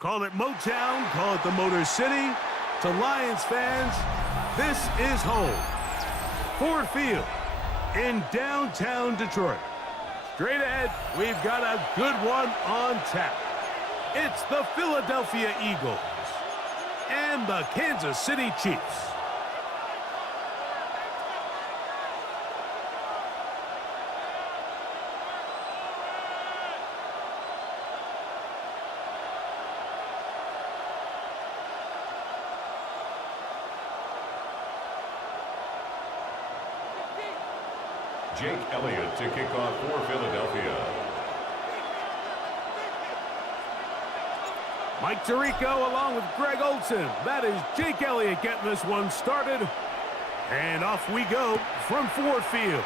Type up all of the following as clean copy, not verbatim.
Call it Motown, call it the Motor City. To Lions fans, this is home. Ford Field in downtown Detroit. Straight ahead, we've got a good one on tap. It's the Philadelphia Eagles and the Kansas City Chiefs. Jake Elliott to kick off for Philadelphia. Mike Tirico along with Greg Olsen. That is Jake Elliott getting this one started. And off we go from Ford Field.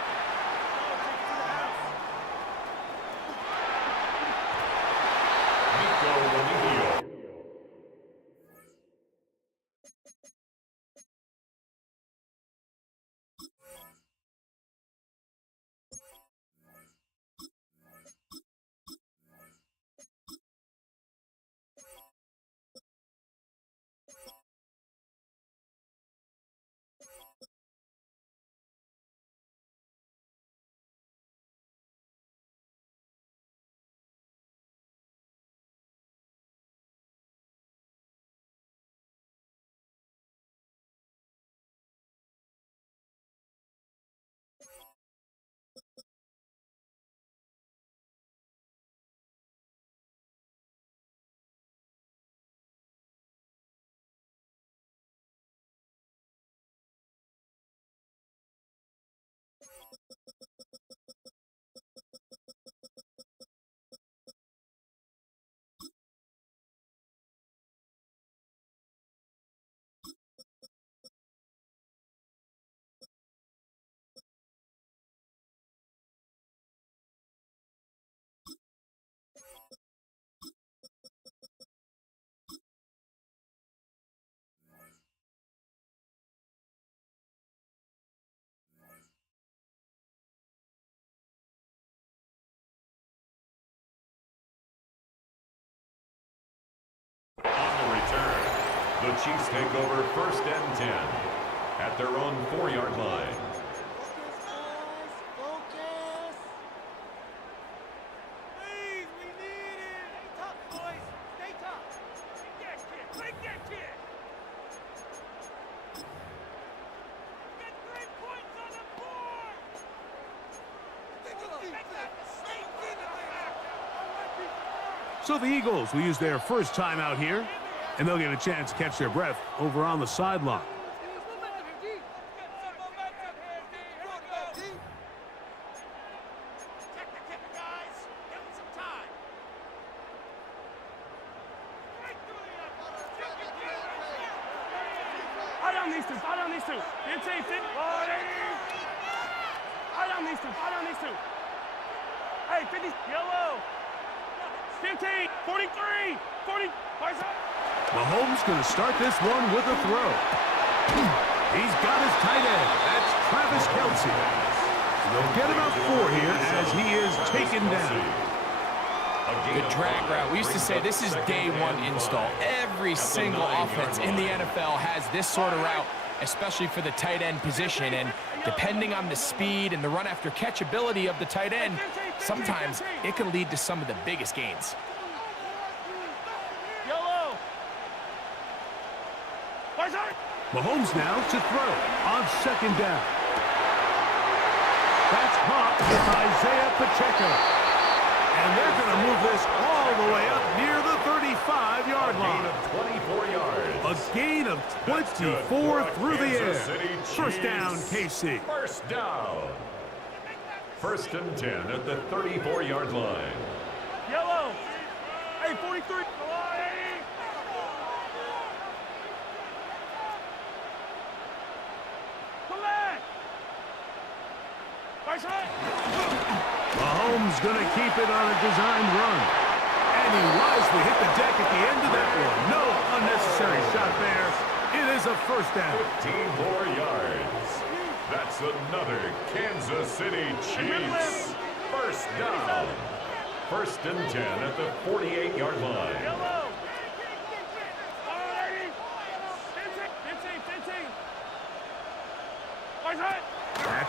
On the return, the Chiefs take over 1st and 10 at their own 4-yard line. Focus. Please, we need it. Stay tough, boys. Stay tough. Break that kid. Get 3 points on the board. So the Eagles will use their first time out here, and they'll get a chance to catch their breath over on the sideline. Hey, 50, yellow. 15, 43, 40, Mahomes going to start this one with a throw. He's got his tight end. That's Travis Kelce. They'll get about 4 here as he is taken down. The drag route. We used to say this is day 1 install. Every single offense in the NFL has this sort of route, especially for the tight end position. And depending on the speed and the run after catch ability of the tight end, sometimes it can lead to some of the biggest gains. Yellow. Mahomes now to throw on 2nd down. That's caught with Isaiah Pacheco. And they're going to move this all the way up near the 35-yard line. A gain of 24 yards. A gain of 24 through the air. First down, KC. First down. 1st and 10 at the 34-yard line. Yellow. Hey, 43. Mahomes going to keep it on a designed run. And he wisely hit the deck at the end of that one. No unnecessary shot there. It is a first down. 15 more yards. That's another Kansas City Chiefs. First down. 1st and 10 at the 48-yard line.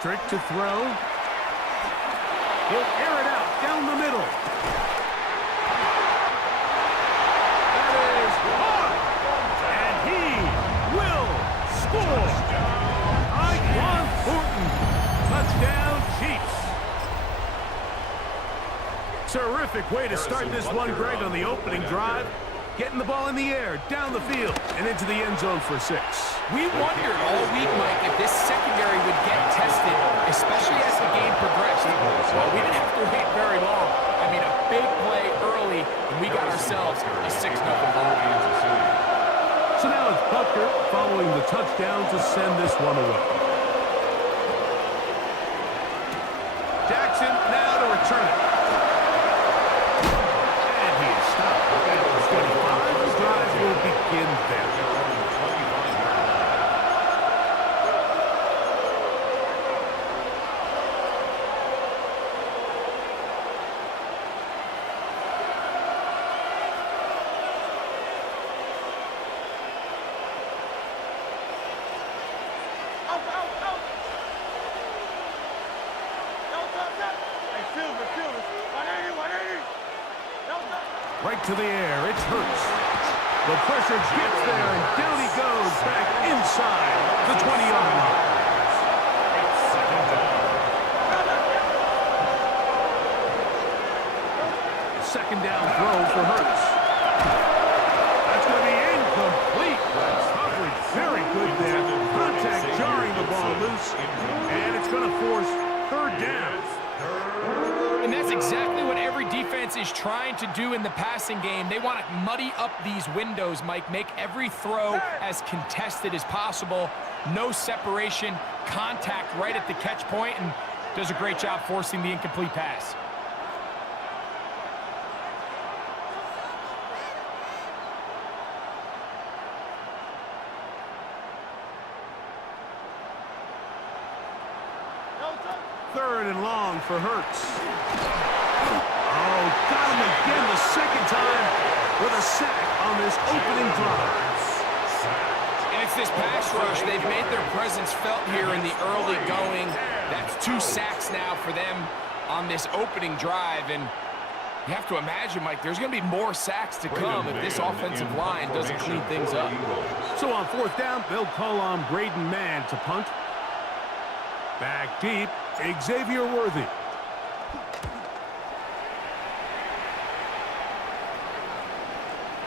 Patrick to throw. He'll air it out down the middle. That is hard. And he will score. Icon Thornton. Touchdown, Chiefs. Terrific way to start this one, Greg, on the opening drive. Getting the ball in the air, down the field, and into the end zone for 6. We wondered all week, Mike, if this secondary would get tested, especially as the game progressed. Well, we didn't have to wait very long. I mean, a big play early, and we got ourselves a 6-0 ball. So now it's Butker following the touchdown to send this one away. Jackson now to return it. And he is stopped at the 25. The drive will begin there. Right to the air, it's Hurts. The pressure gets there, and down he goes, back inside the 20-yard line. Second down throw for Hurts. That's going to be incomplete. Coverage very good there. Contact jarring the ball loose, and it's going to force third down. And that's exactly what every defense is trying to do in the passing game. They want to muddy up these windows, Mike, make every throw as contested as possible. No separation, contact right at the catch point, and does a great job forcing the incomplete pass. Third and long for Hurts. Oh, got him again the second time with a sack on this opening drive. And it's this pass rush. They've made their presence felt here in the early going. That's 2 sacks now for them on this opening drive. And you have to imagine, Mike, there's going to be more sacks to come if this offensive line doesn't clean things up. So on fourth down, they'll call on Braden Mann to punt. Back deep, Xavier Worthy.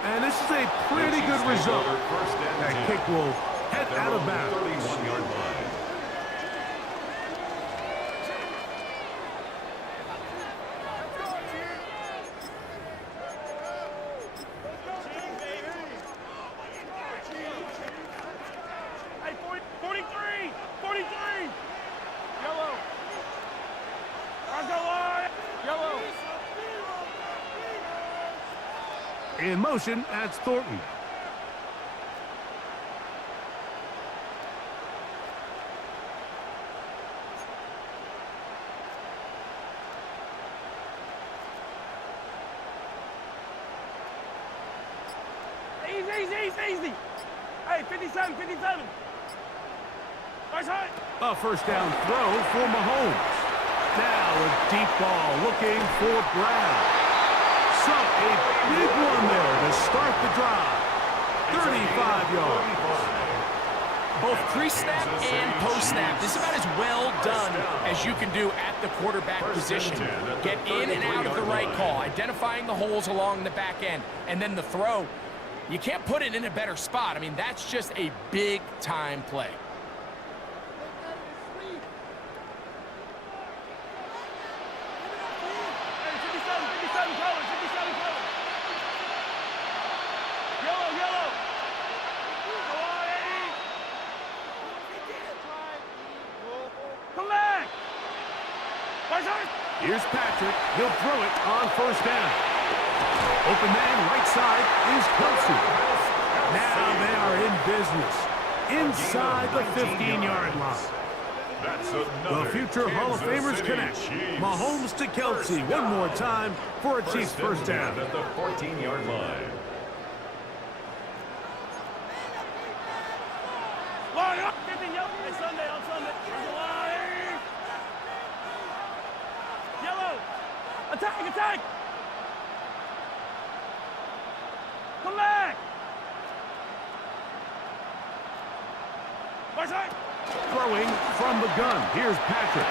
And this is a pretty good result. That kick will head out of bounds. Hey, 43! 43! Yellow! Bronco line! Yellow! In motion, that's Thornton. Easy! Hey, 57! Nice hit! A first down throw for Mahomes. Now a deep ball looking for Brown. So a big one there to start the drive. 35 yards. Both pre-snap and post-snap, this is about as well done as you can do at the quarterback position. Get in and out of the right call, identifying the holes along the back end, and then the throw. You can't put it in a better spot. I mean, that's just a big-time play. Hey, 57 colors! Yellow! Go on, Eddie! Come back! Nice hit! Here's Patrick. He'll throw it on first down. Open man right side is Kelsey. Now they are in business. Inside the 15-yard line. The future Hall of Famers connect. Mahomes to Kelsey one more time for a Chiefs first down. At the 14-yard line. Line up! 50 yellow! Hey, Sunday on Sunday. Line! Attack, attack! Come back! My side! Throwing from the gun. Here's Patrick.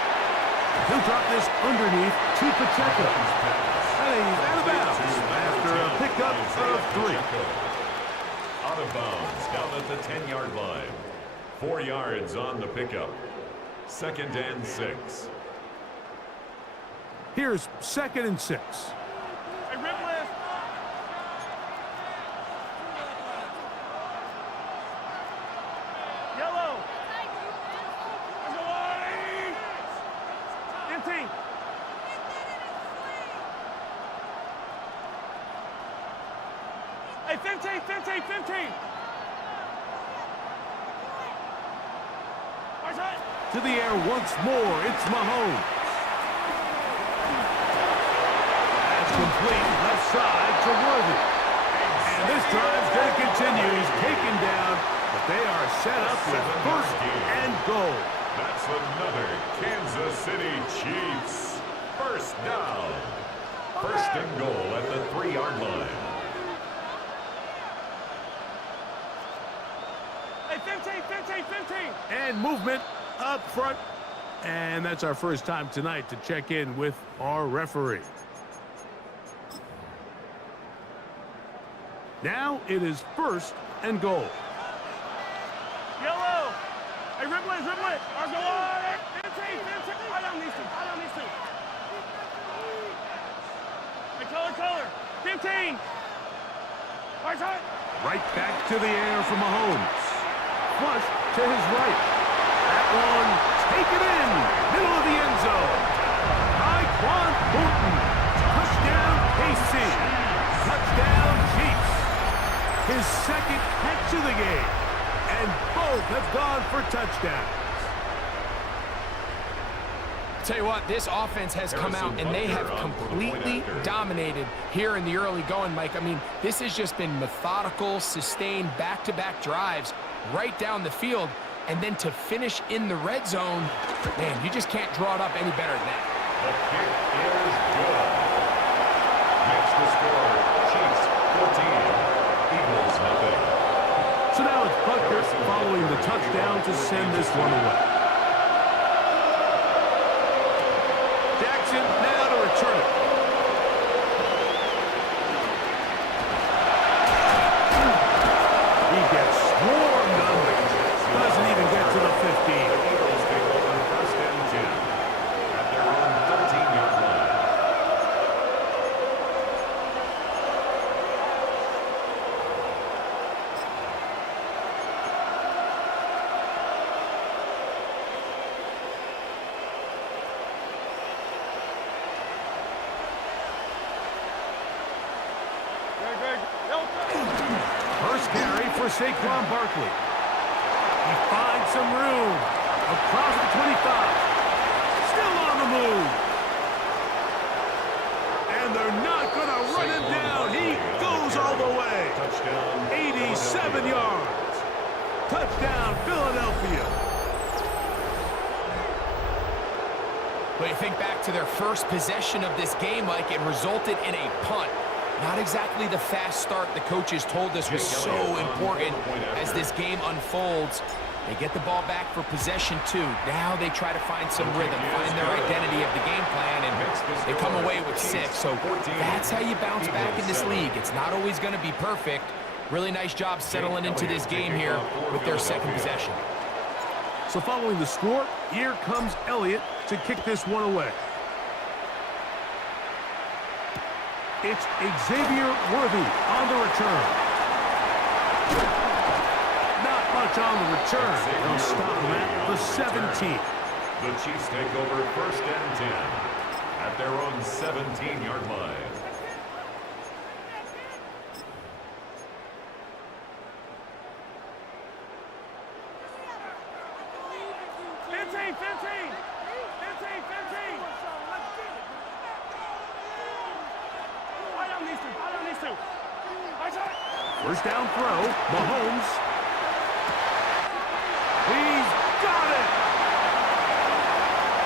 He'll drop this underneath to Pacheco. And he's out of bounds after a pickup of 3. Out of bounds, down at the 10-yard line. 4 yards on the pickup. 2nd and 6. Here's 2nd and 6. Hey, Ripley! Yellow! Let's go, Artie! Empty! Hey, 15, 15, 15! My side! To the air once more. It's Mahomes. That's complete left side to Worthy. And this drive's going to continue. He's taken down, but they are set up with 1st and goal. That's another Kansas City Chiefs 1st down. 1st and goal at the 3-yard line. Hey, 15, 15, 15! And movement up front. And that's our first time tonight to check in with our referee. Now it is 1st and goal. Yellow! Hey, Ripley, Ripley! Let's go, Artie! 15, 15! I don't need to, I don't need to. Hey, color! 15! My side! Right back to the air for Mahomes. Flush to his right. That one taken in. Middle of the end zone. Raekwon Thornton. Touchdown KC. Touchdown Chiefs. His 2nd catch of the game. And both have gone for touchdowns. Tell you what, this offense has come out and they have completely dominated here in the early going, Mike. I mean, this has just been methodical, sustained, back-to-back drives right down the field. And then to finish in the red zone, man, you just can't draw it up any better than that. The kick is good. Makes the score Chiefs 14, Eagles nothing. So now it's Butker following the touchdown to send this one away. Jackson now to return it. He gets swarmed under. Doesn't even get to the 15. The Eagles take over 1st and 10 at their own 13-yard line. First carry for Saquon Barkley. He finds some room across the 25. Still on the move. And they're not going to run him down. He goes all the way. Touchdown. 87 yards. Touchdown, Philadelphia. But you think back to their first possession of this game, Mike, it resulted in a punt. Not exactly the fast start the coaches told us was so important as this game unfolds. They get the ball back for possession 2. Now they try to find some rhythm, find their identity of the game plan, and they come away with 6. So that's how you bounce back in this league. It's not always going to be perfect. Really nice job settling into this game here with their 2nd possession. So following the score, here comes Elliott to kick this one away. It's Xavier Worthy on the return. Not much on the return. They'll stop him at the 17. The Chiefs take over 1st and 10 at their own 17-yard line. First down throw, Mahomes. He's got it.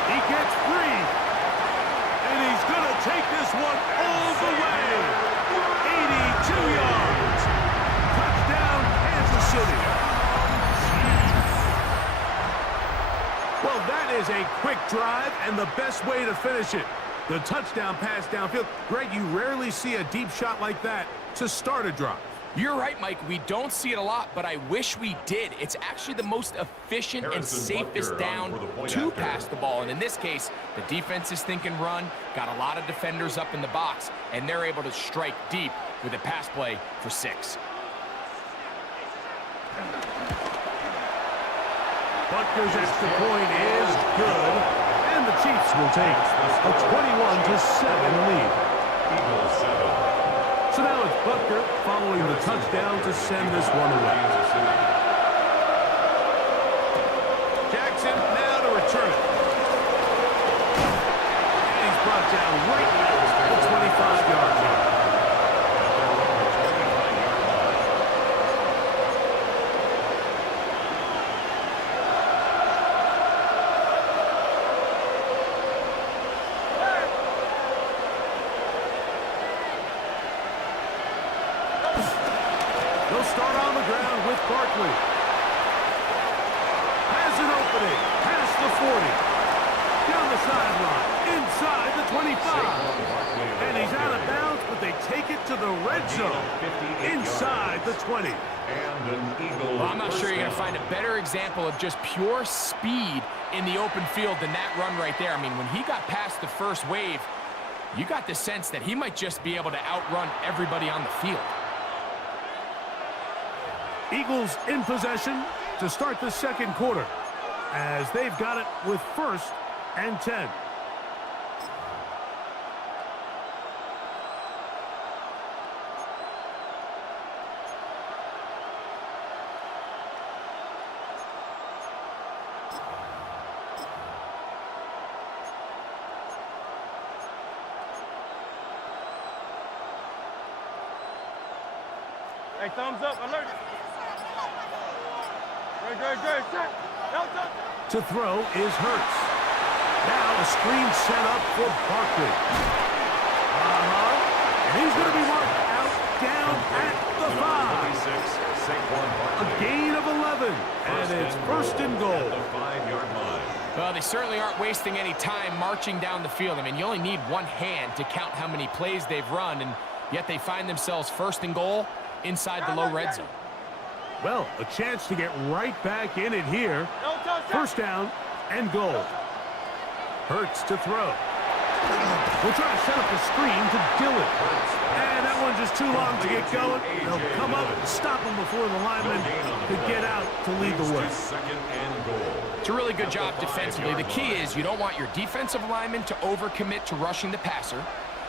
He gets free. And he's going to take this is a quick drive and the best way to finish it. The touchdown pass downfield. Greg, you rarely see a deep shot like that to start a drive. You're right, Mike. We don't see it a lot, but I wish we did. It's actually the most efficient and safest down to pass the ball. And in this case, the defense is thinking run, got a lot of defenders up in the box, and they're able to strike deep with a pass play for 6. Butker's extra point is good, and the Chiefs will take a 21-7 lead. Eagles 7. So now it's Butker following the touchdown to send this one away. Jackson now to return it. And he's brought down right at the 25-yard line. They'll start on the ground with Barkley. Has an opening. Past the 40. Down the sideline. Inside the 25. And he's out of bounds, but they take it to the red zone. Inside the 20. Well, I'm not sure you're going to find a better example of just pure speed in the open field than that run right there. I mean, when he got past the first wave, you got the sense that he might just be able to outrun everybody on the field. Eagles in possession to start the second quarter as they've got it with 1st and 10. Hey, thumbs up, alert. To throw is Hurts. Now a screen set up for Barkley. And he's going to be marked out down at the 5. A gain of 11. And it's 1st and goal. The 5-yard line. Well, they certainly aren't wasting any time marching down the field. I mean, you only need one hand to count how many plays they've run, and yet they find themselves 1st and goal inside the low red zone. Well, a chance to get right back in it here. 1st down and goal. Hurts to throw. We'll try to set up a screen to Dillon. And that one's just too long to get going. They'll come up and stop him before the lineman could get out to lead the way. 2nd and goal. It's a really good job defensively. The key is you don't want your defensive linemen to overcommit to rushing the passer,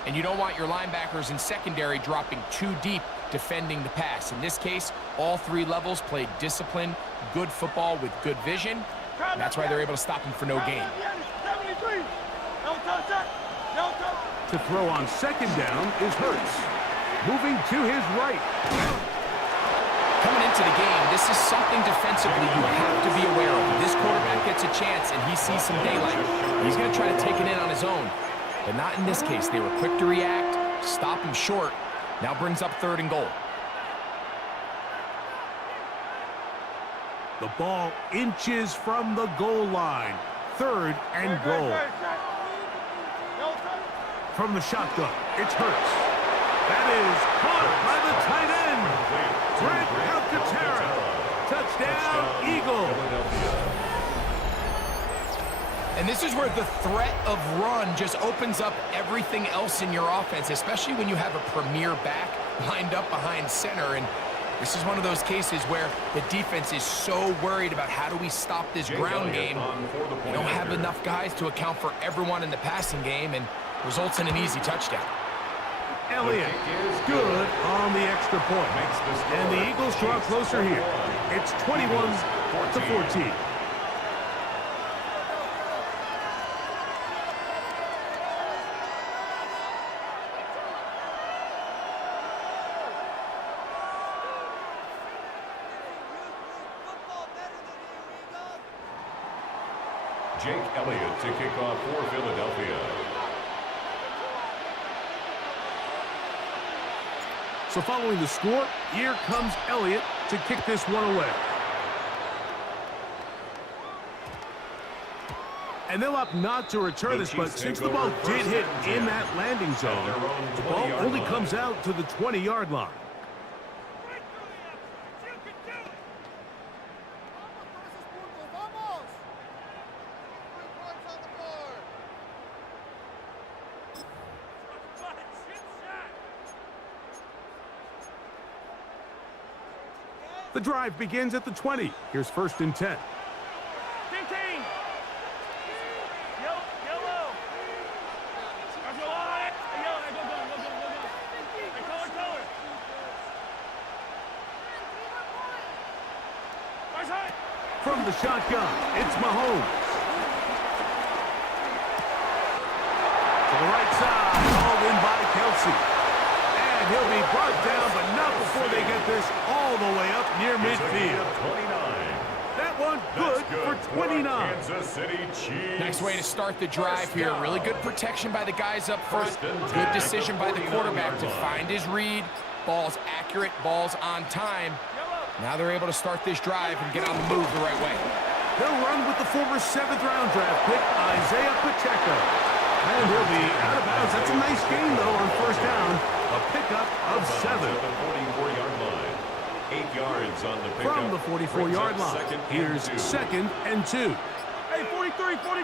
and you don't want your linebackers in secondary dropping too deep defending the pass. In this case, all 3 levels played disciplined, good football with good vision. And that's why they're able to stop him for no gain. To throw on 2nd down is Hurts. Moving to his right. Coming into the game, this is something defensively you have to be aware of. If this quarterback gets a chance and he sees some daylight, he's going to try to take it in on his own. But not in this case. They were quick to react, stop him short. Now brings up 3rd and goal. The ball inches from the goal line. 3rd and goal. From the shotgun, it's Hurts. That is caught by the tight end. Trent Alcantara. Touchdown, Eagles. And this is where the threat of run just opens up everything else in your offense, especially when you have a premier back lined up behind center. And this is one of those cases where the defense is so worried about how do we stop this ground game. They don't have enough guys to account for everyone in the passing game, and results in an easy touchdown. Elliott is good on the extra point. And the Eagles draw closer here. It's 21-14. Jake Elliott to kick off for Philadelphia. So following the score, here comes Elliott to kick this one away. And they'll opt not to return this, but since the ball did hit in that landing zone, the ball only comes out to the 20-yard line. The drive begins at the 20. Here's 1st and 10. 15. Yellow. Let's go on it. Hey, yellow. Hey, go. Hey, color. Nice hit. From the shotgun, it's Mahomes. To the right side, hauled in by Kelsey. And he'll be brought down, but not before they get this all the way up near midfield. 29. That one good for 29. Kansas City Chiefs. Nice way to start the drive here. Really good protection by the guys up first. Good decision by the quarterback to find his read. Ball's accurate, ball's on time. Now they're able to start this drive and get on the move the right way. They'll run with the former 7th-round draft pick, Isaiah Pacheco. And he'll be out of bounds. That's a nice gain, though, on 1st down. A pickup of 7. The 44-yard line. 8 yards on the pickup. From the 44-yard line, here's 2nd and 2. Hey, 43, 15.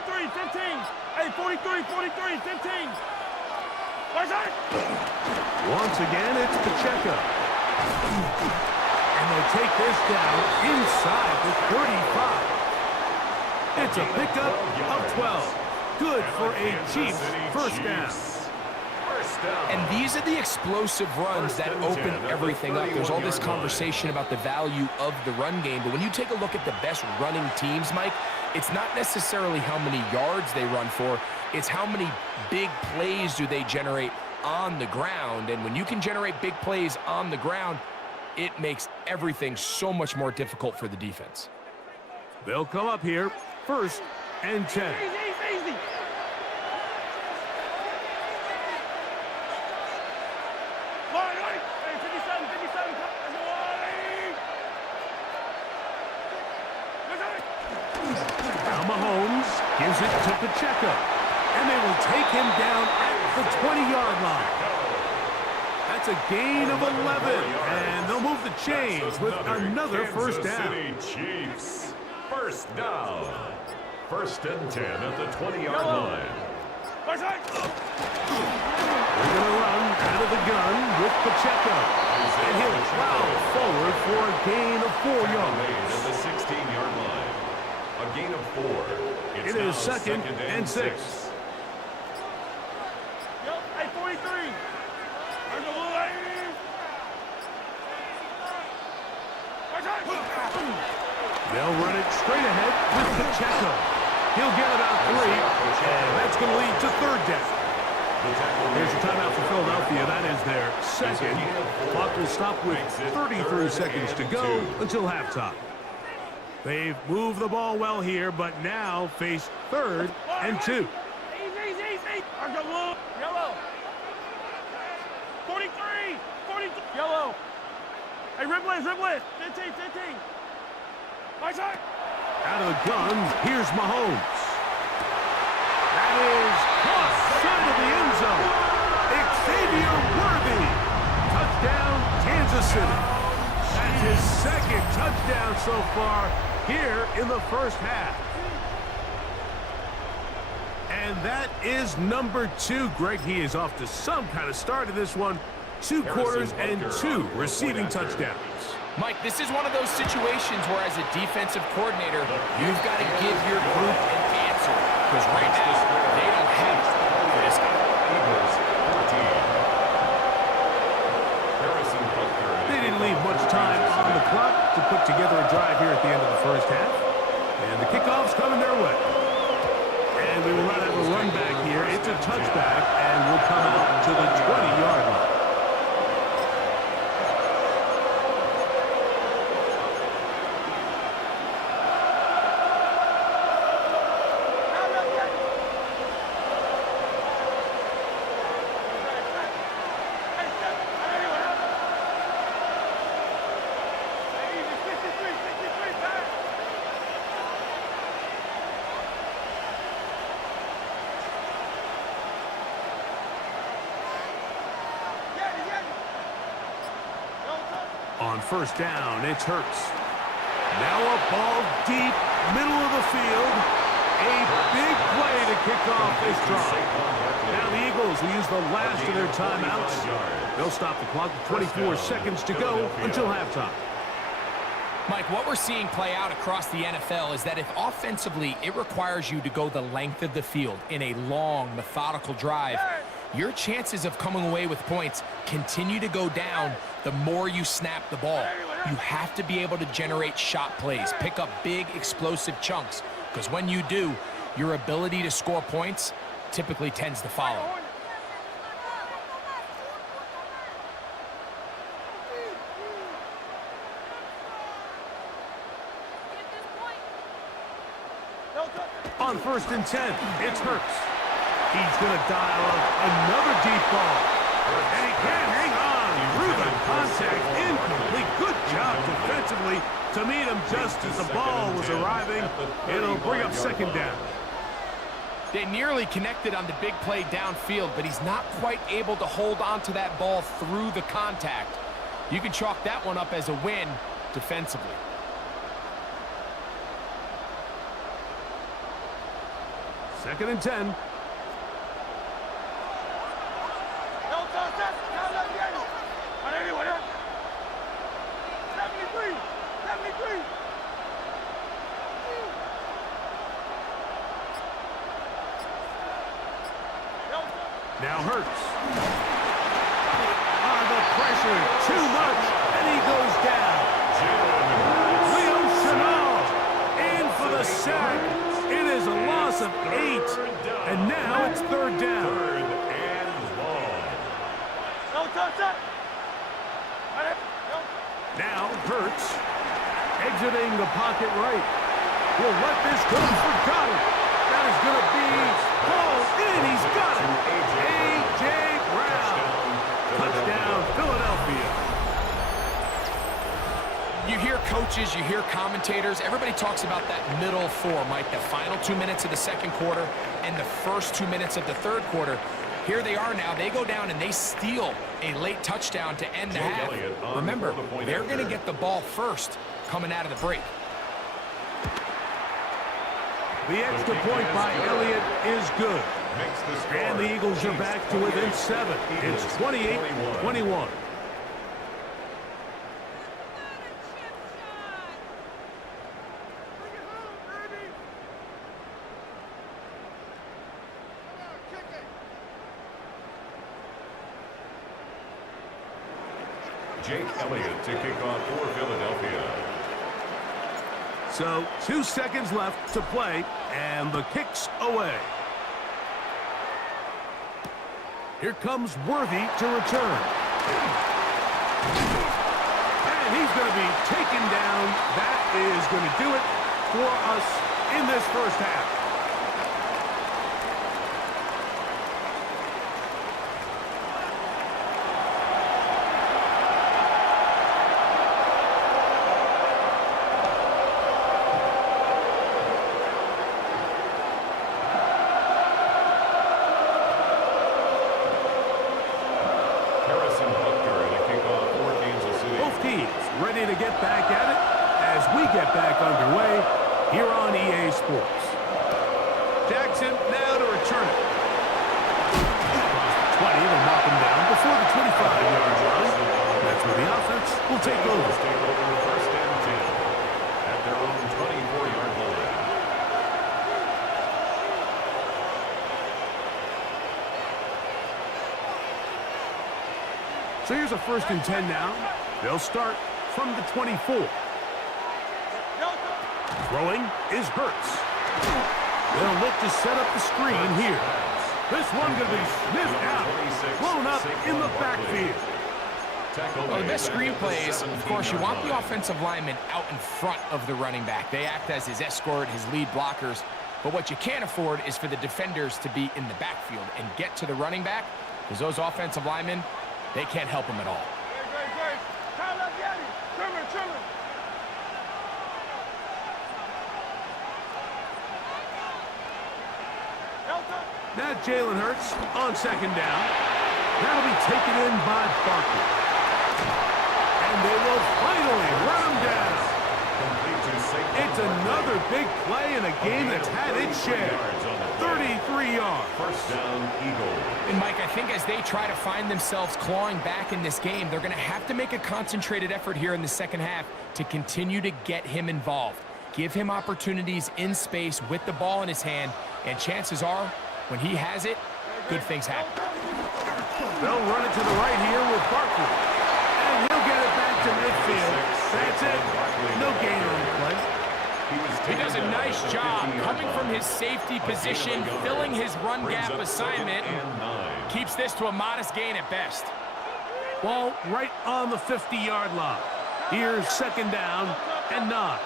Hey, 43, 15. Nice hit. Once again, it's Pacheco. And they'll take this down inside the 35. It's a pickup of 12. Good for a Chiefs 1st down. And these are the explosive runs that open everything up. There's all this conversation about the value of the run game, but when you take a look at the best running teams, Mike, it's not necessarily how many yards they run for, it's how many big plays do they generate on the ground. And when you can generate big plays on the ground, it makes everything so much more difficult for the defense. They'll come up here, 1st and 10. Easy. Hey, 57. Now Mahomes gives it to Pacheco. And they will take him down at the 20-yard line. That's a gain of 11. And they'll move the chains with another 1st down. Kansas City Chiefs. 1st down. 1st and 10 at the 20-yard line. Nice hit. They're going to run out of the gun with Pacheco. And he'll plow forward for a gain of 4 yards. At the 16-yard line. A gain of 4. It is 2nd and 6. Hey, 43. They'll run it straight ahead with Pacheco. He'll get about 3, and that's going to lead to 3rd down. Here's a timeout for Philadelphia. That is their 2nd. Clock will stop with 33 seconds to go until halftime. They've moved the ball well here, but now face 3rd and 2. Easy. Yellow. 43. Yellow. Hey, Ripley. 15. Nice hit. Out of the gun, here's Mahomes. That is caught side of the end zone. Xavier Worthy. Touchdown, Kansas City. That's his 2nd touchdown so far here in the 1st half. And that is number 2. Greg, he is off to some kind of start in this one. 2 quarters and 2 receiving touchdowns. Mike, this is one of those situations where as a defensive coordinator, you've got to give your group an answer. Because right now, they don't have it for this guy. They didn't leave much time on the clock to put together a drive here at the end of the 1st half. And the kickoff's coming their way. And we will not have a run back here. It's a touchback, and we'll come out to the 20-yard line. first down. It's Hurts. Now a ball deep, middle of the field. A big play to kick off this drive. Now the Eagles will use the last of their timeouts. They'll stop the clock with 24 seconds to go until halftime. Mike, what we're seeing play out across the NFL is that if offensively it requires you to go the length of the field in a long, methodical drive, your chances of coming away with points continue to go down the more you snap the ball. You have to be able to generate shot plays, pick up big, explosive chunks, because when you do, your ability to score points typically tends to follow. On 1st and 10, it's Hurts. He's going to dial up another deep ball. And he can't hang on through the contact. Incomplete. Good job defensively to meet him just as the ball was arriving. It'll bring up 2nd down. They nearly connected on the big play downfield, but he's not quite able to hold on to that ball through the contact. You can chalk that one up as a win defensively. Second and 10. Now Hurts. The pressure, too much, and he goes down. Leo Chenal in for the sack. It is a loss of 8, and now it's 3rd down. 3rd and long. Now Hurts exiting the pocket right. Will let this go for Goddard. That is going to be ball in. He's got it. A.J. Brown. Touchdown, Philadelphia. You hear coaches, you hear commentators, everybody talks about that middle 4, Mike, the final 2 minutes of the 2nd quarter and the first 2 minutes of the 3rd quarter. Here they are now. They go down and they steal a late touchdown to end the half. Remember, they're going to get the ball first coming out of the break. The extra point by Elliott is good. And the Eagles are back to within 7. It's 28-21. Jake Elliott to kick off for Philadelphia. So 2 seconds left to play, and the kick's away. Here comes Worthy to return. And he's going to be taken down. That is going to do it for us in this first half. Ready to get back at it as we get back underway here on EA Sports. Jackson now to return it. 20, they'll knock him down before the 25-yard line. That's where the offense will take over. First and 10 at their own 24-yard line. So here's a 1st and 10 now. They'll start from the 24. Throwing is Hurts. They'll look to set up the screen here. This one going to be sniffed out, blown up in the backfield. Well, the best screen plays, of course, you want the offensive lineman out in front of the running back. They act as his escort, his lead blockers. But what you can't afford is for the defenders to be in the backfield and get to the running back, because those offensive linemen, they can't help him at all. Now Jalen Hurts on 2nd down. That'll be taken in by Barkley. And they will find finally run him down. Complete to safety. It's another big play in a game that's had its share. 33 yards. First down, Eagles. And Mike, I think as they try to find themselves clawing back in this game, they're going to have to make a concentrated effort here in the second half to continue to get him involved. Give him opportunities in space with the ball in his hand, and chances are, when he has it, good things happen. They'll run it to the right here with Barkley. And he'll get it back to midfield. That's it. No gain on the play. He does a nice job coming from his safety position, filling his run gap assignment, keeps this to a modest gain at best. Ball right on the 50-yard line. Here's second down and 9.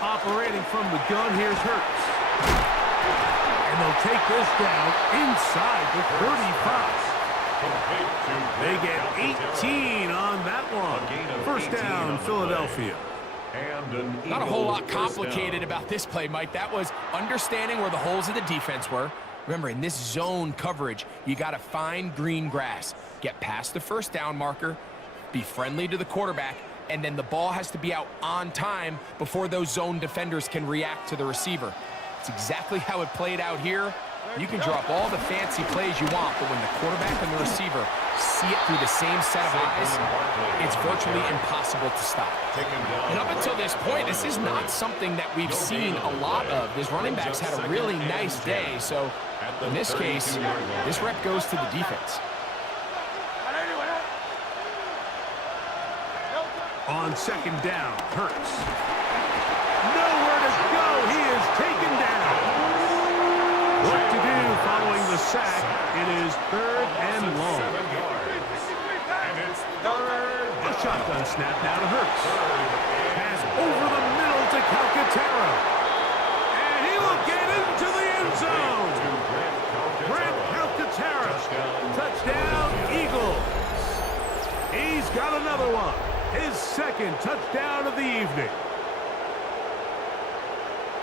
Operating from the gun, here's Hurts. And they'll take this down inside the 35. They get 18 on that one. First down, Philadelphia. Not a whole lot complicated about this play, Mike. That was understanding where the holes of the defense were. Remember, in this zone coverage, you got to find green grass. Get past the first down marker, be friendly to the quarterback, and then the ball has to be out on time before those zone defenders can react to the receiver. It's exactly how it played out here. You can draw up all the fancy plays you want, but when the quarterback and the receiver see it through the same set of eyes, it's virtually impossible to stop. And up until this point, this is not something that we've seen a lot of. These running backs had a really nice day, so in this case, this rep goes to the defense. On second down, Hurts. Nowhere to go. He is taken down. What to do following the sack? It is third and long. A shotgun snap now to Hurts. Pass over the middle to Calcaterra. And he will get into the end zone. Brent Calcaterra. Touchdown, Eagles. He's got another one. His second touchdown of the evening.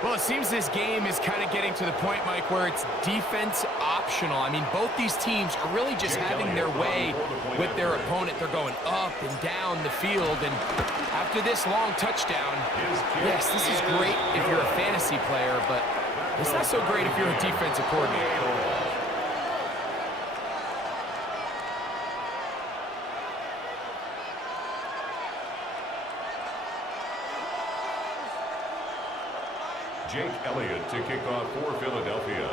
Well, it seems this game is kind of getting to the point, Mike, where it's defense optional. I mean, both these teams are really just having their way with their opponent. They're going up and down the field, and after this long touchdown, yes, this is great if you're a fantasy player, but it's not so great if you're a defensive coordinator. Jake Elliott to kick off for Philadelphia.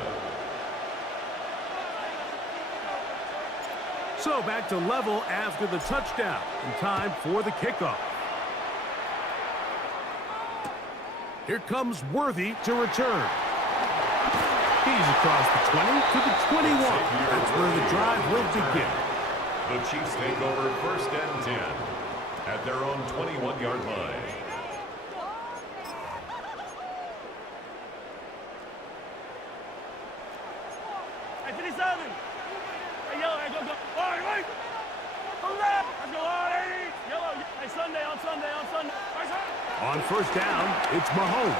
So back to level after the touchdown. And time for the kickoff. Here comes Worthy to return. He's across the 20 to the 21. That's where the drive will begin. The Chiefs take over first and 10 at their own 21-yard line. On first down, it's Mahomes.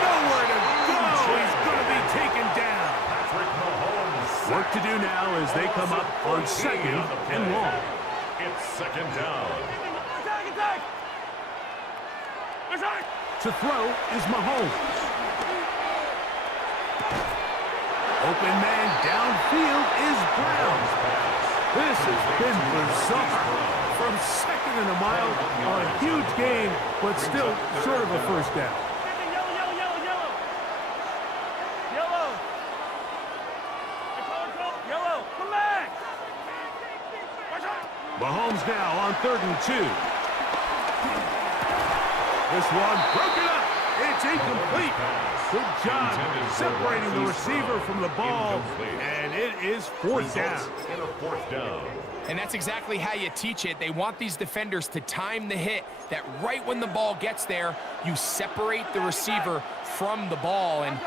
Nowhere to go. He's going to be taken down. Patrick Mahomes. Work to do now as they come up on second and long. It's second down. To throw is Mahomes. Open man downfield is Brown. This has been bizarre. From second and a mile, a huge gain, but still short of a first down. Mahomes now on 3rd and 2. This one broken up. It's incomplete. Good job separating the receiver from the ball, and it is 4th down. In a 4th down. And that's exactly how you teach it. They want these defenders to time the hit, that right when the ball gets there, you separate the receiver from the ball. And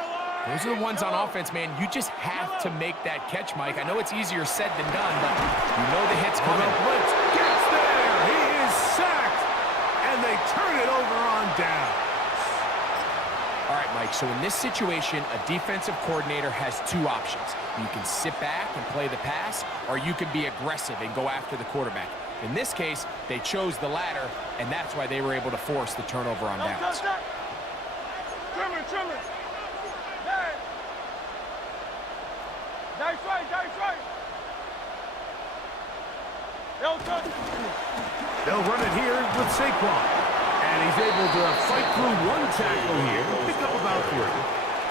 those are the ones on offense, man. You just have to make that catch, Mike. I know it's easier said than done, but you know the hit's coming. The blitz gets there. He is sacked, and they turn it over on down. All right, Mike, So in this situation, a defensive coordinator has two options. You can sit back and play the pass, or you can be aggressive and go after the quarterback. In this case, they chose the latter, and that's why they were able to force the turnover on downs. Trimmer. Nice right. They'll run it here with Saquon. And he's able to fight through one tackle here, pick up about 3.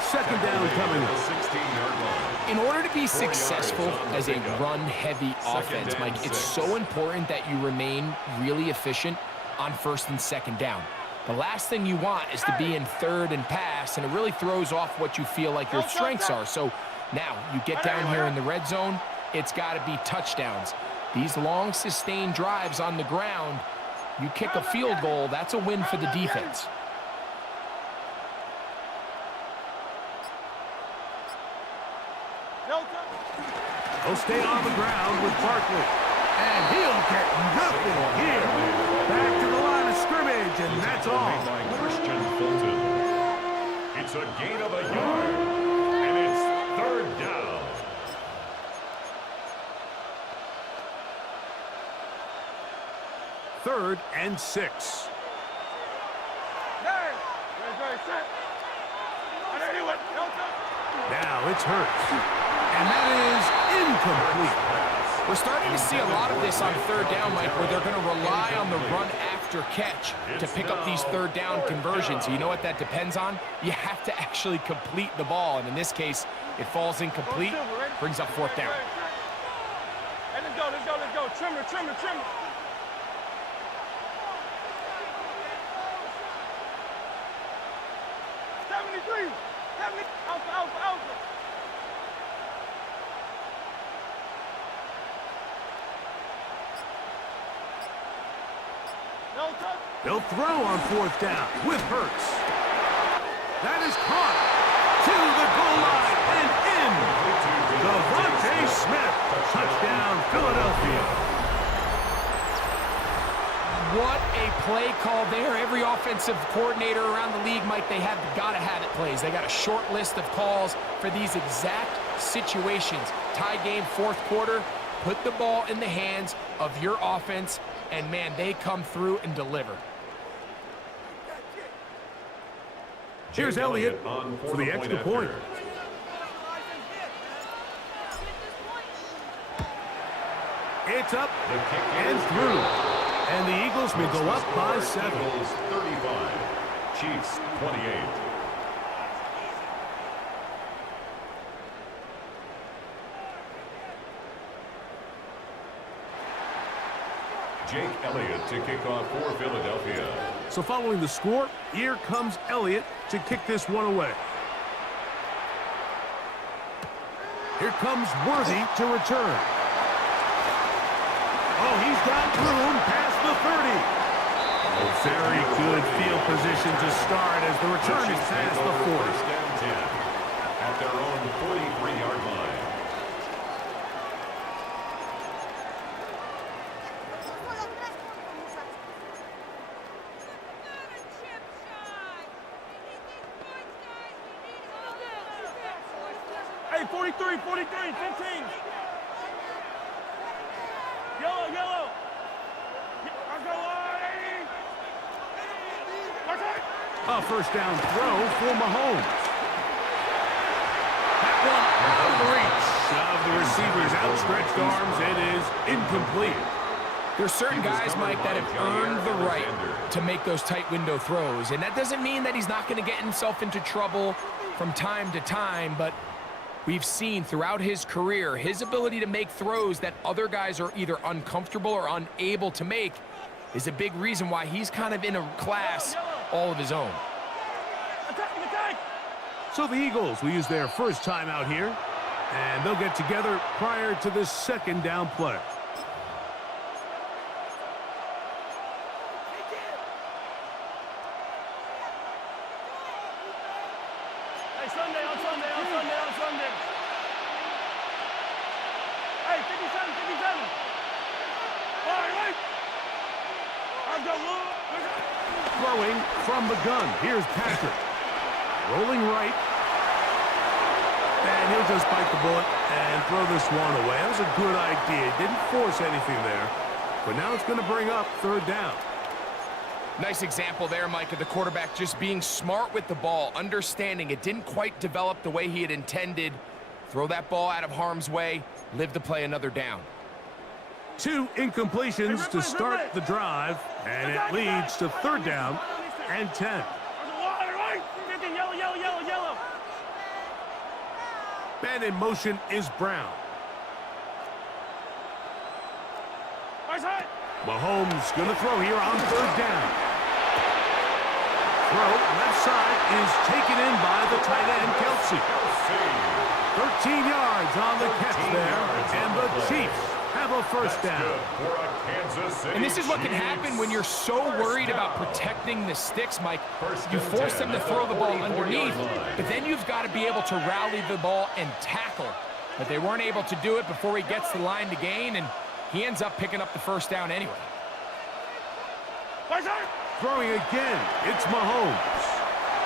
Second down coming up. 16-yard line. In order to be successful as a run-heavy offense, Mike, it's so important that you remain really efficient on first and second down. The last thing you want is to be in third and pass, and it really throws off what you feel like your strengths are. So now you get down here in the red zone, it's got to be touchdowns. These long, sustained drives on the ground, you kick a field goal, that's a win for the defense. He'll stay on the ground with Barkley. And he'll get nothing here. Back to the line of scrimmage, and that's all. By Christian Fulton. It's a gain of a yard, and it's third down. Third and 6. Now it's Hurts. And that is incomplete. We're starting to see a lot of this on third down, Mike, where they're going to rely on the run after catch to pick up these third down conversions. You know what that depends on? You have to actually complete the ball, and in this case, it falls incomplete, brings up fourth down. Hey, let's go. Trimmer. 73. Alpha. They'll throw on fourth down with Hurts. That is caught to the goal line and in. Devontae Smith, touchdown Philadelphia. What a play call there. Every offensive coordinator around the league, Mike, they have got to have it plays. They got a short list of calls for these exact situations. Tie game, fourth quarter. Put the ball in the hands of your offense, and, man, they come through and deliver. Here's Elliott for the extra point. It's up and through. And the Eagles may go up by 7. Eagles 35, Chiefs 28. Jake Elliott to kick off for Philadelphia. So following the score, here comes Elliott to kick this one away. Here comes Worthy to return. Oh, he's got room past the 30. A very good field position to start as the return is past the 40. First and 10 at their own 43-yard line. Hey, 43, 15. Yellow. A first down throw for Mahomes. That one out of the reach of the receiver's outstretched arms. It is incomplete. There's certain guys, Mike, that have earned the right to make those tight window throws. And that doesn't mean that he's not going to get himself into trouble from time to time, but we've seen throughout his career his ability to make throws that other guys are either uncomfortable or unable to make is a big reason why he's kind of in a class all of his own. Attack! So the Eagles will use their first time out here, and they'll get together prior to this second down play. Hey, Sunday. Hey, 57. All right, wait. I've got one. Throwing from the gun. Here's Patrick. Rolling right. And he'll just bite the bullet and throw this one away. That was a good idea. Didn't force anything there. But now it's going to bring up third down. Nice example there, Mike, of the quarterback just being smart with the ball, understanding it didn't quite develop the way he had intended. Throw that ball out of harm's way, live to play another down. 2 incompletions to start the drive, and it leads to third down and 10. Man in motion is Brown. Mahomes going to throw here on third down. Throw left side is taken in by the tight end, Kelsey. 13 yards on the catch there, and the Chiefs have a first down. And this is what can happen when you're so worried about protecting the sticks, Mike. You force them to throw the ball underneath, but then you've got to be able to rally the ball and tackle. But they weren't able to do it before he gets the line to gain, and he ends up picking up the first down anyway. Throwing again, it's Mahomes.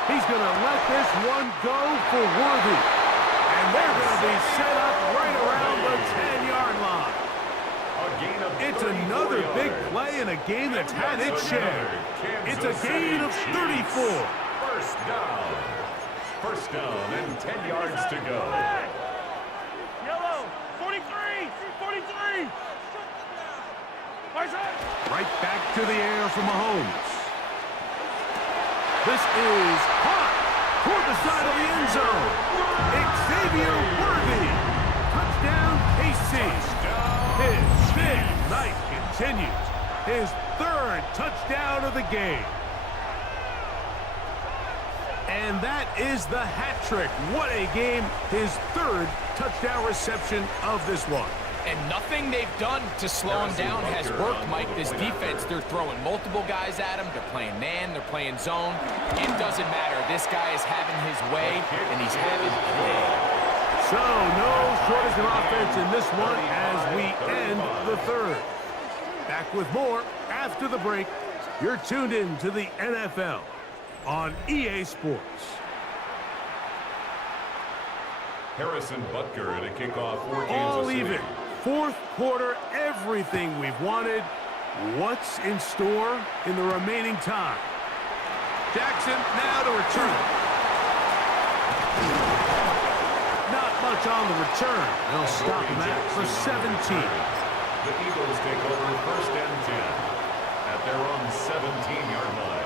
He's going to let this one go for Worthy. And they're going to be set up right around the 10-yard line. It's another big play in a game that's had its share. It's a gain of 34. First down and 10 yards to go. Yellow, 43, 43. Right back to the air for Mahomes. This is hot toward the side of the end zone. Xavier Worthy. Touchdown, KC. His big night continues. His third touchdown of the game. And that is the hat trick. What a game. His third touchdown reception of this one. And nothing they've done to slow him down has worked, Mike. This defense, they're throwing multiple guys at him. They're playing man, they're playing zone. It doesn't matter. This guy is having his way, and he's having a day. So, no shortage of offense in this one as we end the third. Back with more after the break. You're tuned in to the NFL on EA Sports. Harrison Butker to kick off for Kansas All City. even. Fourth quarter, everything we've wanted. What's in store in the remaining time? Jackson now to return. Not much on the return. They'll stop him at for 17. The Eagles take over first and 10 at their own 17-yard line.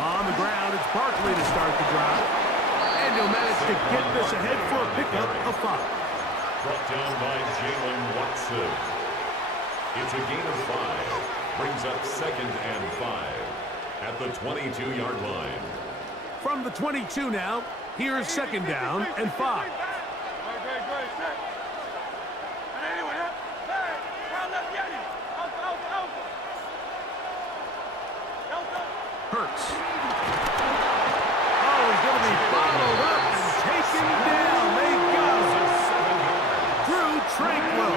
On the ground, it's Barkley to start the drive. And he'll manage to get this ahead for a pickup of 5. Brought down by Jalen Watson. It's a gain of 5. Brings up second and 5 at the 22-yard line. From the 22 now, here's second down and 5. Hurts. Oh, he's going to be bottled up and taken down. They got him. Drew Tranquil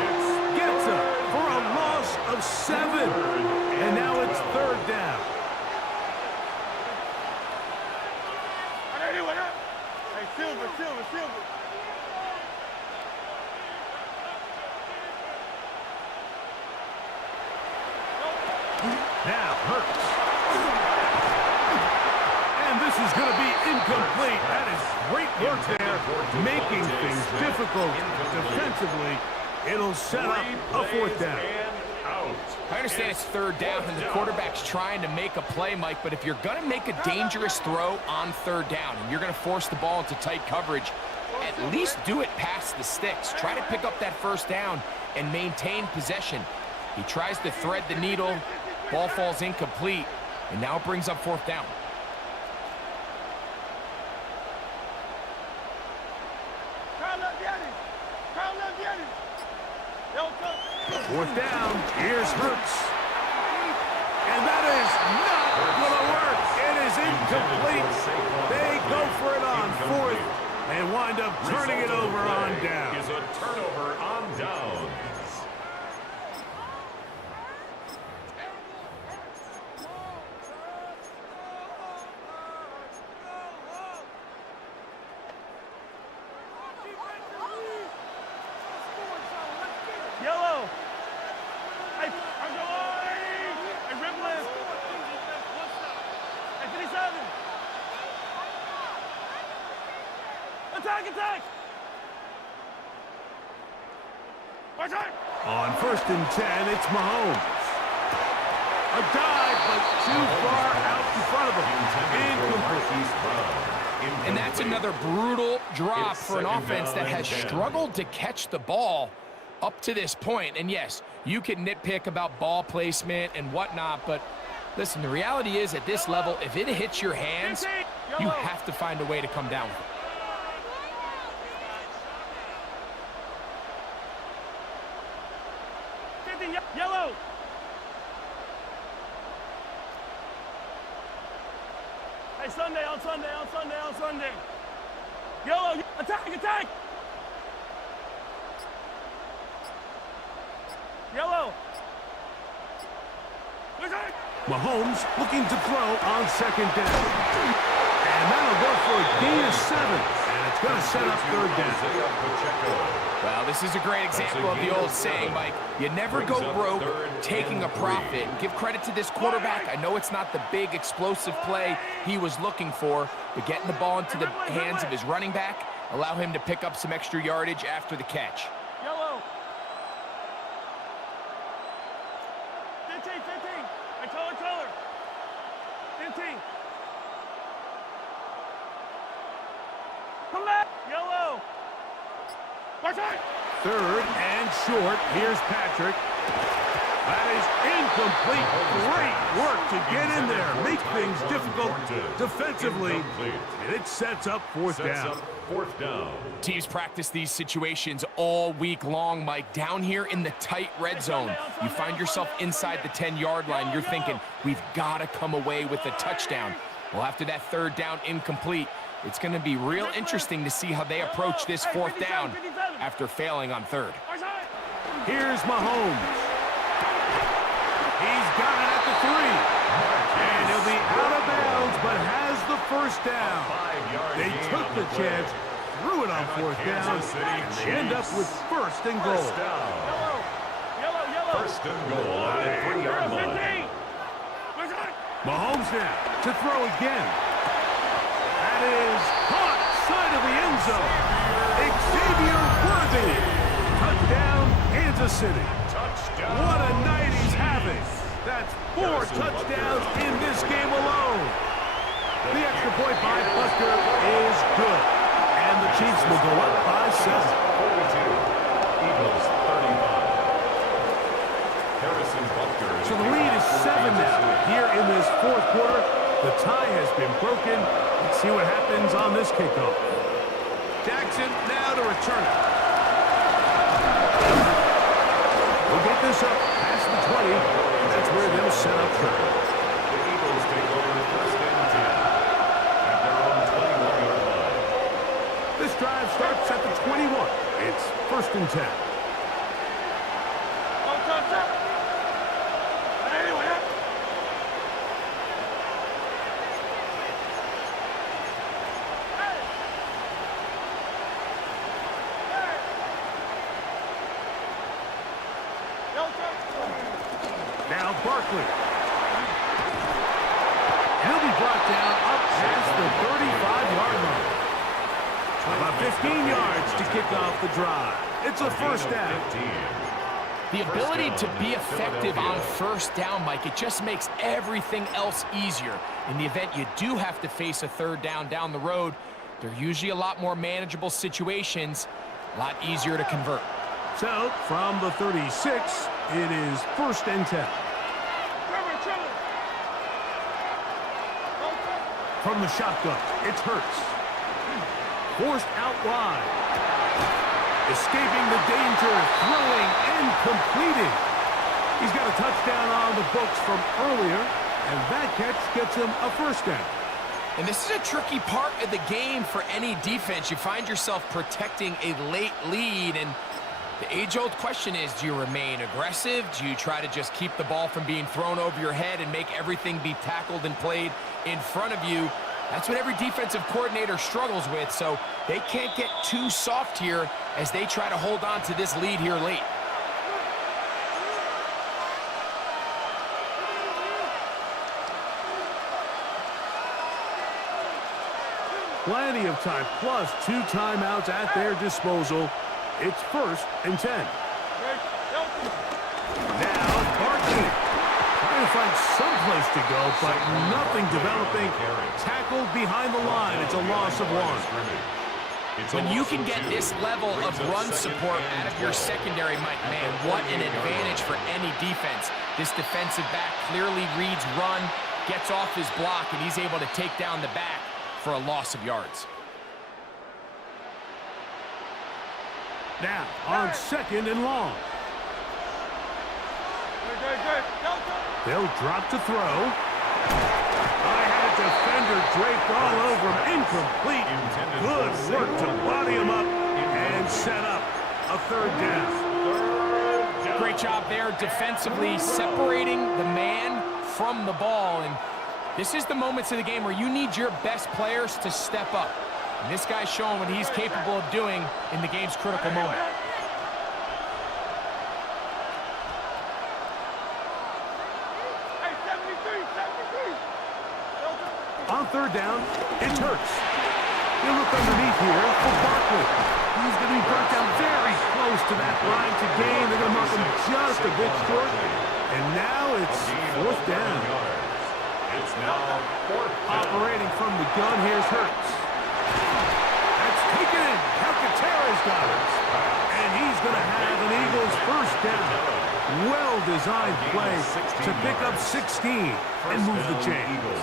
gets him for a loss of 7. And now it's third down. Silver. Now Hurts. And this is going to be incomplete. That is great work there, making things difficult defensively. It'll set up a fourth down. I understand it's third down and the quarterback's trying to make a play, Mike, but if you're going to make a dangerous throw on third down and you're going to force the ball into tight coverage, at least do it past the sticks. Try to pick up that first down and maintain possession. He tries to thread the needle, ball falls incomplete, and now it brings up fourth down. Fourth down, here's Hurts. And that is not going to work. It is incomplete. They go for it on fourth and wind up turning it over on down. Is a turnover on downs. yellow. Hey, rib lift. Hey, 57. Attack, attack. On 1st and 10, it's Mahomes. A dive, but too far out in front of him. Incomplete. And that's another brutal drop for an offense that has struggled to catch the ball up to this point. And yes, you can nitpick about ball placement and whatnot, but listen, the reality is at this level, if it hits your hands, you have to find a way to come down with it. Yellow. Hey, Sunday, on Sunday, on Sunday, on Sunday. Yellow, attack, attack. Yellow. Mahomes looking to throw on 2nd down. And that'll go for a gain of 7. And it's going to set up 3rd down. Well, this is a great example of the old saying, Mike. You never go broke taking a profit. And give credit to this quarterback. I know it's not the big explosive play he was looking for, but getting the ball into the hands of his running back, allow him to pick up some extra yardage after the catch. Yellow. 15. I told her. 15. Come back. Yellow. 3rd and short. Here's Patrick. That is incomplete. Great work to get in there. Make things difficult defensively. And it sets up 4th down. Teams practice these situations all week long, Mike. Down here in the tight red zone, you find yourself inside the 10-yard line. You're thinking, we've got to come away with a touchdown. Well, after that 3rd down incomplete, it's going to be real interesting to see how they approach this 4th down after failing on 3rd. Here's Mahomes. He's got it at the 3. And he'll be out of bounds, but has the 1st down. They took the chance, threw it on 4th down, and they end up with 1st and goal. Yellow. 1st and goal at the 3-yard line. Mahomes now to throw again. That is caught side of the end zone. Xavier Worthy. Touchdown, Kansas City. What a night he's having. That's 4 touchdowns in this game alone. The extra point by Buster is good. And the Chiefs will go up by 7. 42. Eagles 35. So the lead is 7 now. Here in this 4th quarter, the tie has been broken. Let's see what happens on this kickoff. Jackson now to return it. We'll get this up past the 20. That's where they'll set up shop. The Eagles take over 1st and 10 at their own 21-yard line. This drive starts at the 21. It's 1st and 10. Now Barkley. He'll be brought down up past the 35-yard line. About 15 yards to kick off the drive. It's a 1st down. The ability to be effective on 1st down, Mike, it just makes everything else easier. In the event you do have to face a 3rd down the road, they're usually a lot more manageable situations, a lot easier to convert. So, from the 36, it is 1st and 10. From the shotgun, it's Hurts. Forced out wide. Escaping the danger, throwing and completing. He's got a touchdown on the books from earlier, and that catch gets him a 1st down. And this is a tricky part of the game for any defense. You find yourself protecting a late lead, and the age-old question is, do you remain aggressive? Do you try to just keep the ball from being thrown over your head and make everything be tackled and played in front of you? That's what every defensive coordinator struggles with, so they can't get too soft here as they try to hold on to this lead here late. plenty of time, plus 2 timeouts at their disposal. It's 1st and 10. Now, Barkley trying to find some place to go, but nothing developing. Tackled behind the line. It's a loss of 1. When you can get this level of run support out of your secondary, Mike, man, what an advantage for any defense. This defensive back clearly reads run, gets off his block, and he's able to take down the back for a loss of yards. Now, on 2nd and long. They'll drop to throw. I had a defender draped all over him. Incomplete. Good work to body him up and set up a 3rd down. Great job there defensively, separating the man from the ball. And this is the moments of the game where you need your best players to step up. And this guy's showing what he's capable of doing in the game's critical moment. On 3rd down, it's Hurts. He'll look underneath here for Barkley. He's going to be brought down very close to that line to gain. They're going to mark him just a bit short. And now it's 4th down. It's now 4th down. Operating from the gun, here's Hurts. That's taken in. Calcaterra's got it. And he's going to have an Eagles 1st down. Well-designed play to pick up 16 and move the chains.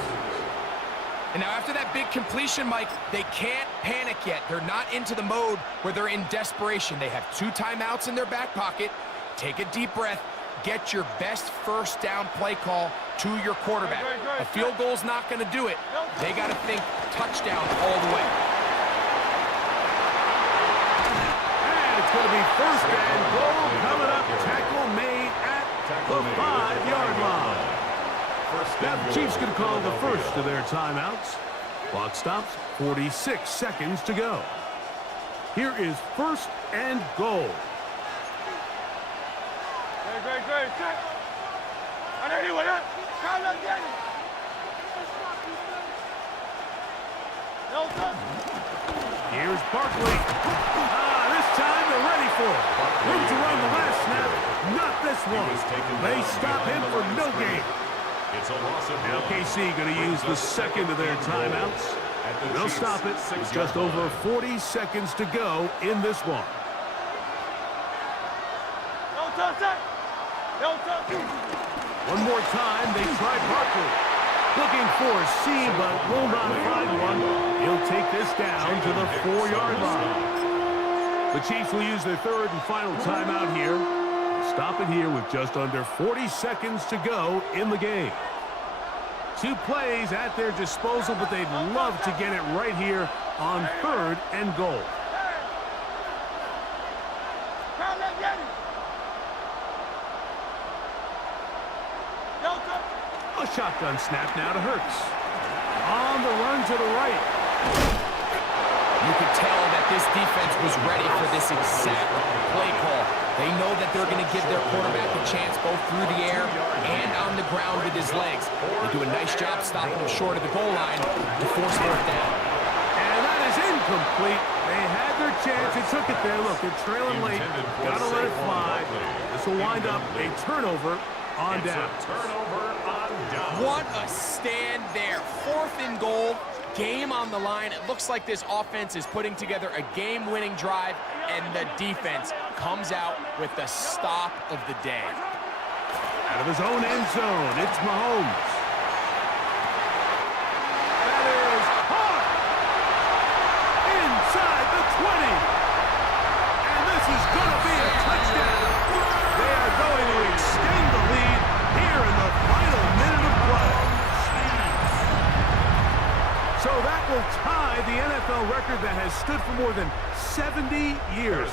And now after that big completion, Mike, they can't panic yet. They're not into the mode where they're in desperation. They have 2 timeouts in their back pocket. Take a deep breath. Get your best 1st down play call to your quarterback. A field goal's not going to do it. They got to think touchdown all the way. And it's going to be 1st and goal coming up. Tackle made at the 5-yard line. Now the Chiefs going to call the first of their timeouts. Clock stops, 46 seconds to go. Here is 1st and goal. Here's Barkley. This time they're ready for it. Room to run the last snap. Not this one. They stop him for no gain. It's a loss of Now KC going to use the 2nd of their timeouts. They'll stop it. Just over 40 seconds to go in this one. One more time, they try Barkley. Looking for a seam, but will not find one. He'll take this down to the 4-yard line. The Chiefs will use their 3rd and final timeout here. Stop it here with just under 40 seconds to go in the game. 2 plays at their disposal, but they'd love to get it right here on 3rd and goal. A shotgun snap now to Hurts. On the run to the right. You could tell that this defense was ready for this exact play call. They know that they're going to give their quarterback a chance both through the air and on the ground with his legs. They do a nice job stopping him short of the goal line to force 4th down. And that is incomplete. They had their chance. They took it there. Look, they're trailing late. Got to let it fly. This will wind up a turnover on down. What a stand there. 4th and goal. Game on the line. It looks like this offense is putting together a game-winning drive, and the defense comes out with the stop of the day. Out of his own end zone, it's Mahomes. That is hard. Inside the 20. And this is going to be a touchdown. They are going to extend the lead here in the final minute of play. So that will tie the NFL record that has stood for more than 70 years.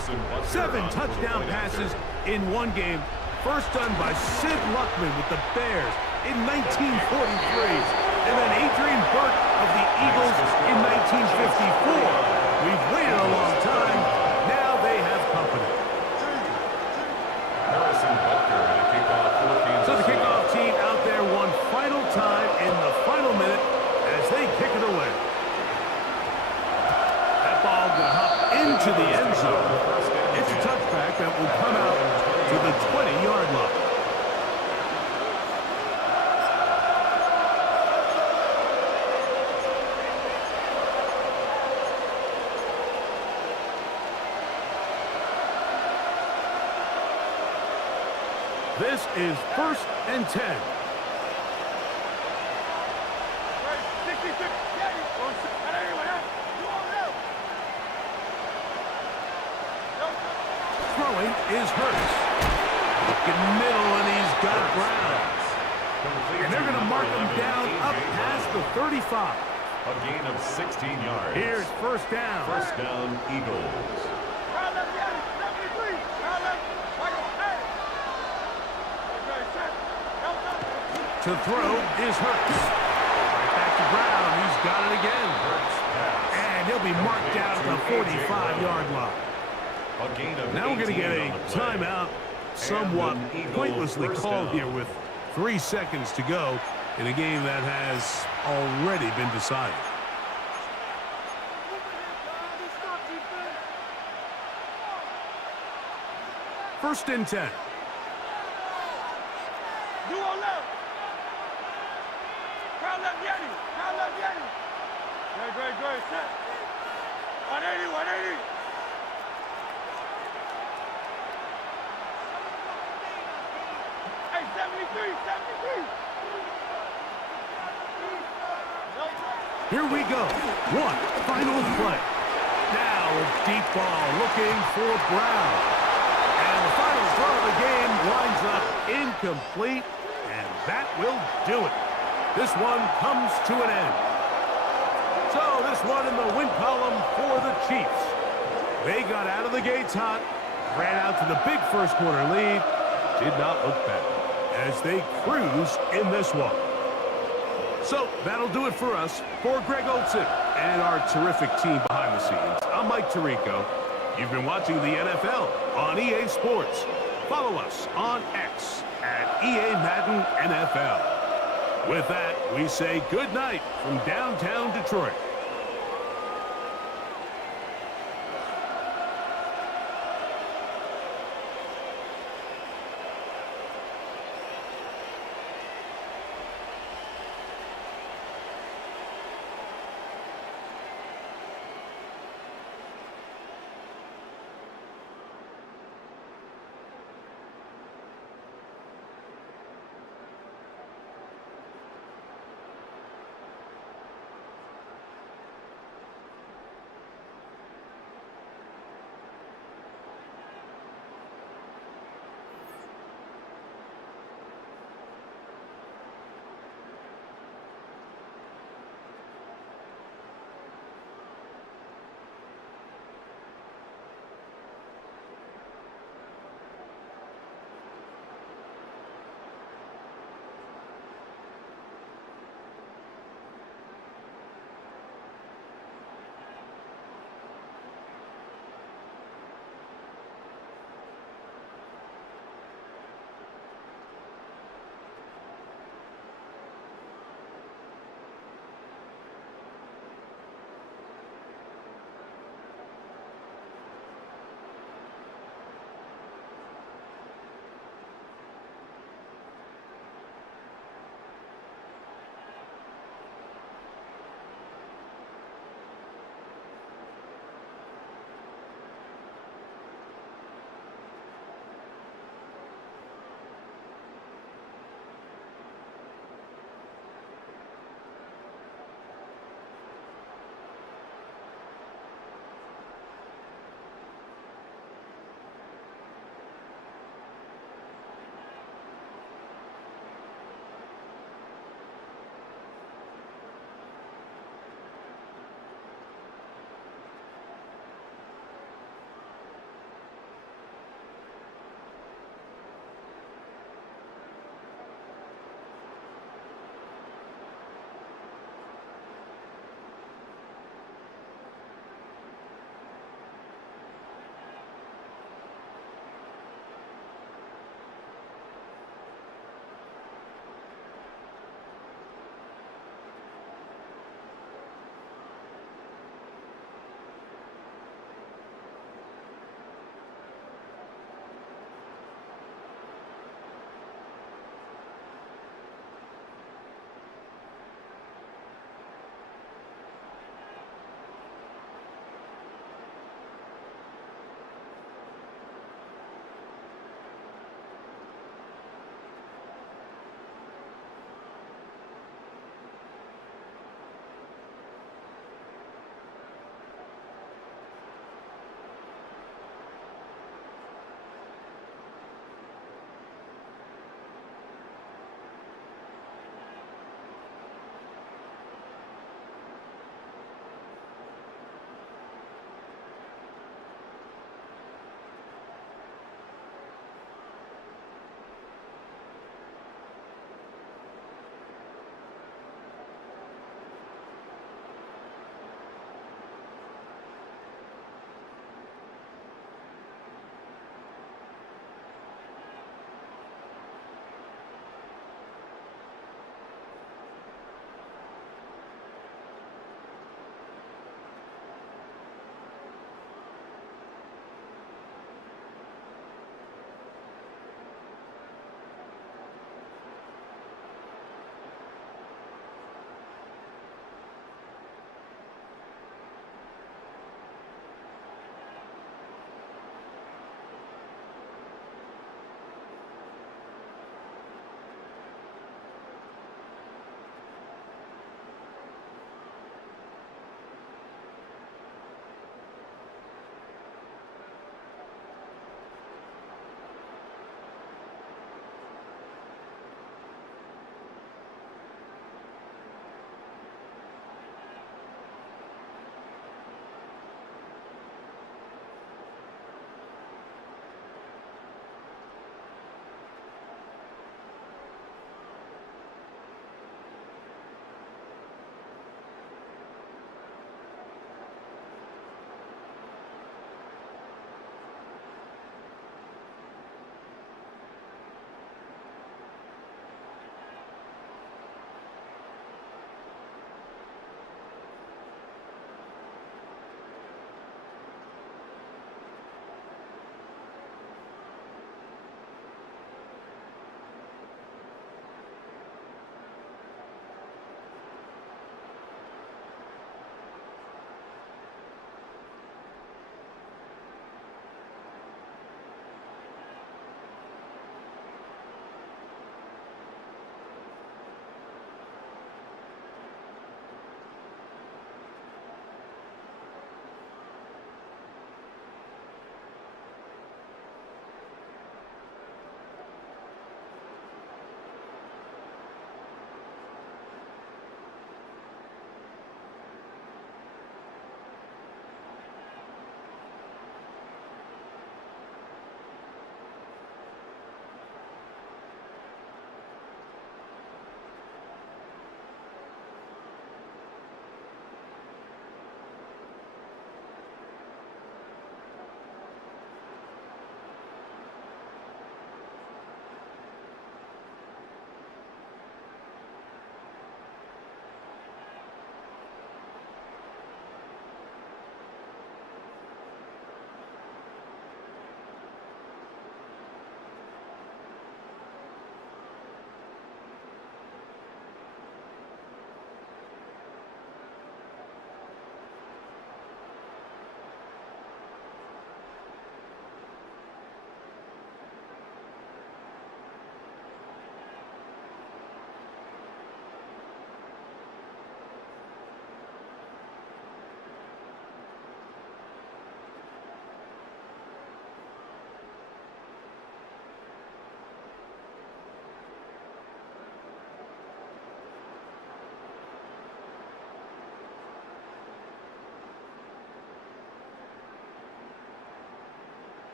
7 touchdown passes in one game. First done by Sid Luckman with the Bears in 1943. And then Adrian Burke of the Eagles in 1954. We've waited a long time. Now they have company. So the kickoff team out there one final time in the final minute as they kick it away. the 20-yard line. This is 1st and 10. 66. Throwing is Hurts. In middle, and he's got Brown. And they're going to mark him down up past the 35. A gain of 16 yards. Here's 1st down. 1st down, Eagles. To throw is Hurts. Right back to Brown. He's got it again. And he'll be marked down at the 45-yard line. A gain of Now we're going to get a timeout, somewhat pointlessly called here with 3 seconds to go in a game that has already been decided. First and 10. Great, set. 180, 180. Hey, 73, 73. Here we go. One final play. Now a deep ball looking for Brown. And the final throw of the game winds up incomplete, and that will do it. This one comes to an end. So this one in the win column for the Chiefs. They got out of the gates hot, ran out to the big first quarter lead, did not look back as they cruise in this one. So that'll do it for us. For Greg Olson and our terrific team behind the scenes, I'm Mike Tirico. You've been watching the NFL on EA Sports. Follow us on X at EA Madden NFL. With that, we say good night from downtown Detroit.